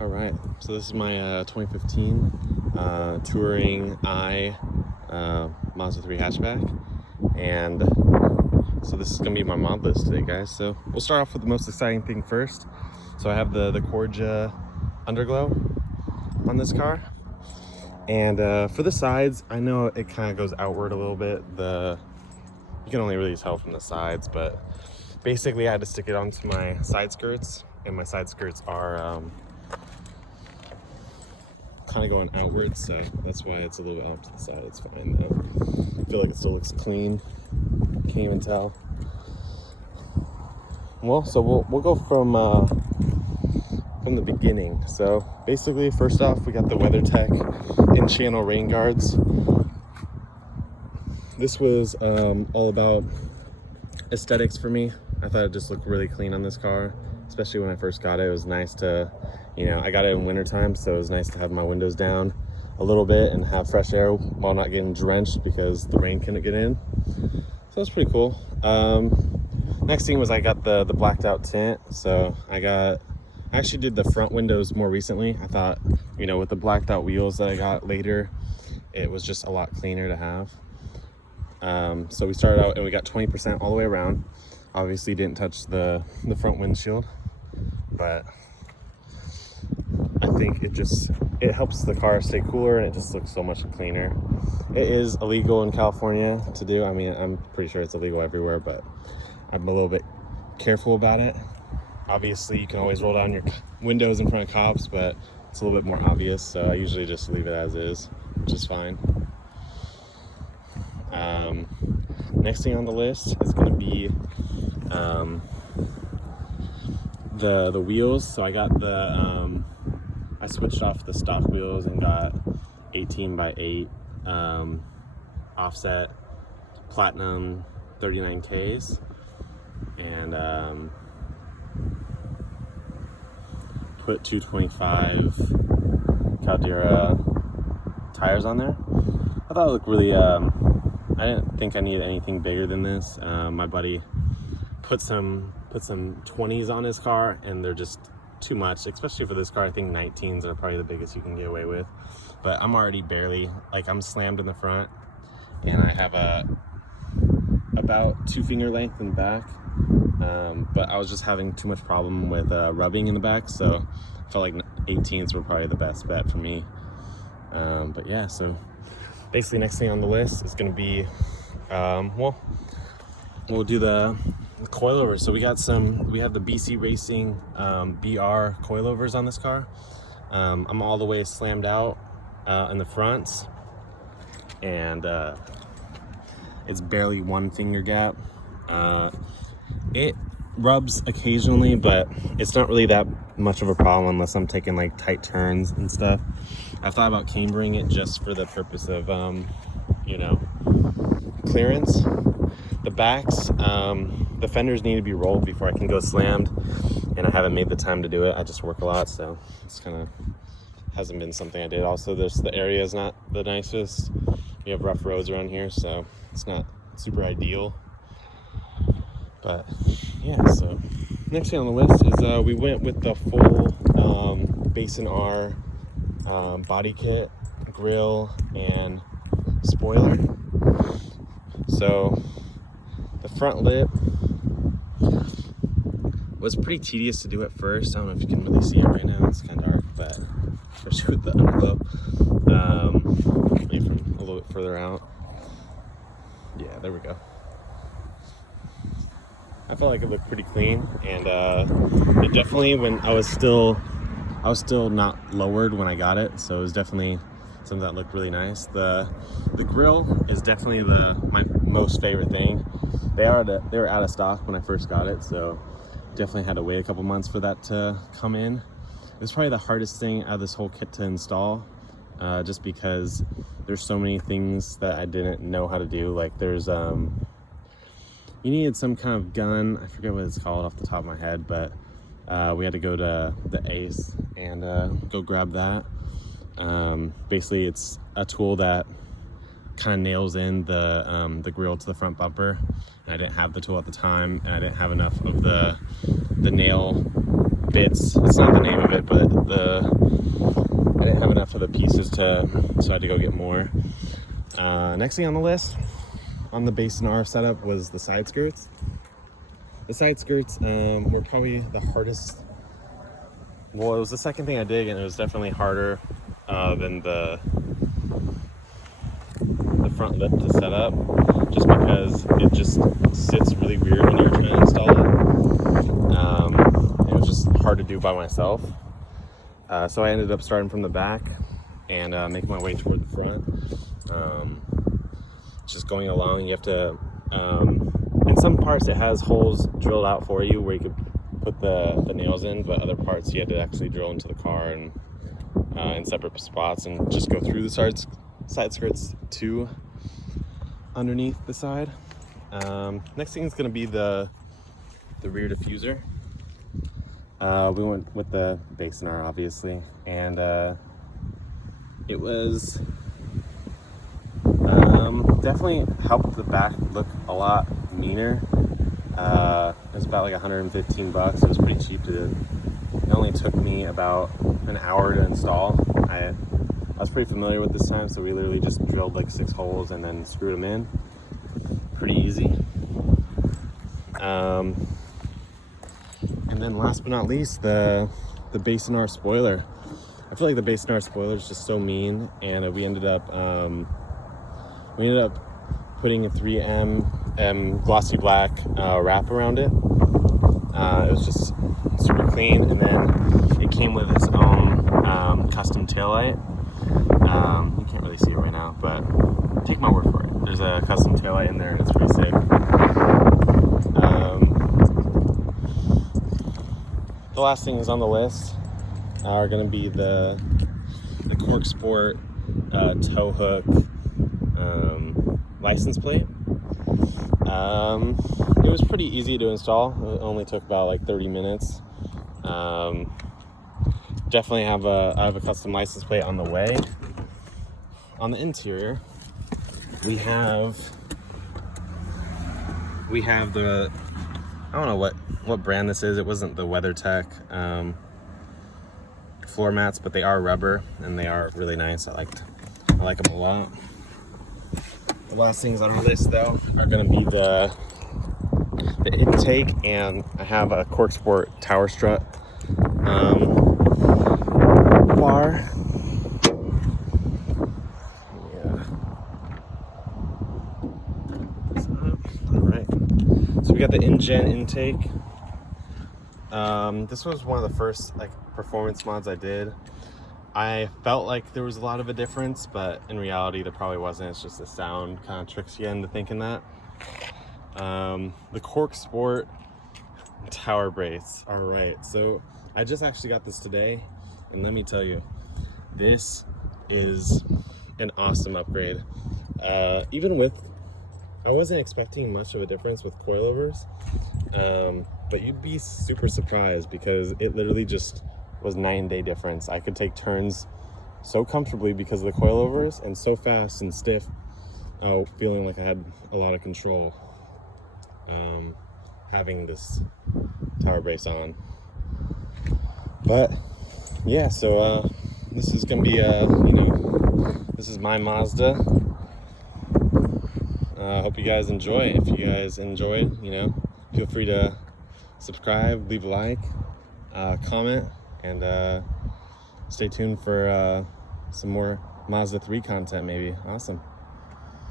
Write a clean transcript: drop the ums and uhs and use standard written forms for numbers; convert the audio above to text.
All right, so this is my 2015 Touring Mazda 3 hatchback, and so this is gonna be my mod list today, guys. So we'll start off with the most exciting thing first. So I have the Corja underglow on this car, and for the sides, I know it kind of goes outward a little bit. You can only really tell from the sides, but basically I had to stick it onto my side skirts, and my side skirts are kind of going outwards, so that's why it's a little bit out to the side. It's fine though. I feel like it still looks clean. Can't even tell. Well, so we'll go from the beginning. So basically, first off, we got the WeatherTech in-channel rain guards. This was all about aesthetics for me. I thought it just looked really clean on this car, especially when I first got it. It was nice to, I got it in wintertime, so it was nice to have my windows down a little bit and have fresh air while not getting drenched because the rain couldn't get in. So that's pretty cool. Next thing was I got the blacked out tint. So I actually did the front windows more recently. I thought, with the blacked out wheels that I got later, it was just a lot cleaner to have. So we started out and we got 20% all the way around. Obviously didn't touch the front windshield, but I think it helps the car stay cooler and it just looks so much cleaner. It is illegal in California to do. I mean, I'm pretty sure it's illegal everywhere, but I'm a little bit careful about it. Obviously, you can always roll down your windows in front of cops, but it's a little bit more obvious, so I usually just leave it as is, which is fine. Next thing on the list is going to be the wheels. So I got I switched off the stock wheels and got 18x8 offset platinum 39Ks, and put 225 Caldera tires on there. I thought it looked really, I didn't think I needed anything bigger than this. My buddy put some 20s on his car, and they're just too much, especially for this car. I think 19s are probably the biggest you can get away with, but I'm already barely, I'm slammed in the front, and I have about 2 finger length in the back, but I was just having too much problem with rubbing in the back, so I felt like 18s were probably the best bet for me. But yeah, so basically next thing on the list is going to be we'll do the coilovers. So we have the BC Racing BR coilovers on this car. I'm all the way slammed out in the front, and it's barely 1 finger gap. It rubs occasionally, but it's not really that much of a problem unless I'm taking tight turns and stuff. I've thought about cambering it just for the purpose of clearance. The backs, the fenders need to be rolled before I can go slammed, and I haven't made the time to do it. I just work a lot, so it's kind of hasn't been something I did. Also, the area is not the nicest. We have rough roads around here, so it's not super ideal. But yeah, so next thing on the list is we went with the full Basin R body kit, grill, and spoiler. So the front lip was pretty tedious to do at first. I don't know if you can really see it right now. It's kind of dark, but especially with the underglow. Maybe from a little bit further out. Yeah, there we go. I felt like it looked pretty clean, and it definitely, when I was still not lowered when I got it, so it was definitely something that looked really nice. The grill is definitely my most favorite thing. They were out of stock when I first got it, so definitely had to wait a couple months for that to come in. It was probably the hardest thing out of this whole kit to install, just because there's so many things that I didn't know how to do. There's you needed some kind of gun. I forget what it's called off the top of my head, but we had to go to the Ace and go grab that. Basically, it's a tool that kind of nails in the grill to the front bumper. And I didn't have the tool at the time, and I didn't have enough of the nail bits. It's not the name of it, but I didn't have enough of the pieces so I had to go get more. Next thing on the list on the base and R setup was the side skirts. The side skirts were probably the hardest. Well, it was the second thing I did, and it was definitely harder than the front lip to set up, just because it just sits really weird when you're trying to install it. It was just hard to do by myself. So I ended up starting from the back and making my way toward the front. Just going along, you have to, in some parts it has holes drilled out for you where you could put the nails in, but other parts you had to actually drill into the car and in separate spots and just go through the side skirts to underneath the side. Next thing is going to be the rear diffuser. We went with the base and R, obviously, and it was definitely helped the back look a lot meaner. It was about like 115 bucks. It was pretty cheap to do. It only took me about an hour to install. I was pretty familiar with this time, so we literally just drilled like 6 holes and then screwed them in. Pretty easy. And then last but not least, the base and R spoiler. I feel like the base and R spoiler is just so mean, and we ended up putting a 3M glossy black wrap around it. It was just super clean, and then it came with its own custom taillight. You can't really see it right now, but take my word for it. There's a custom taillight in there, and it's pretty sick. The last things on the list are going to be the Cork Sport tow hook license plate. It was pretty easy to install. It only took about like 30 minutes. Definitely I have a custom license plate on the way. On the interior, we have the, I don't know what brand this is. It wasn't the WeatherTech floor mats, but they are rubber and they are really nice. I like them a lot. The last things on our list though are going to be the intake, and I have a Cork Sport tower strut bar. Yeah. All right. So we got the InGen intake. This was one of the first like performance mods I did. I felt like there was a lot of a difference, but in reality there probably wasn't. It's just the sound kind of tricks you into thinking that. The Cork Sport tower brace. All right, so I just actually got this today, and let me tell you, this is an awesome upgrade. I wasn't expecting much of a difference with coilovers, but you'd be super surprised because it literally just was night and day difference. I could take turns so comfortably because of the coilovers, and so fast and stiff, feeling like I had a lot of control having this tower brace on. But yeah, so this is gonna be this is my Mazda. I hope you guys enjoy. If you guys enjoyed, feel free to subscribe, leave a like, comment, and stay tuned for some more Mazda 3 content maybe. Awesome.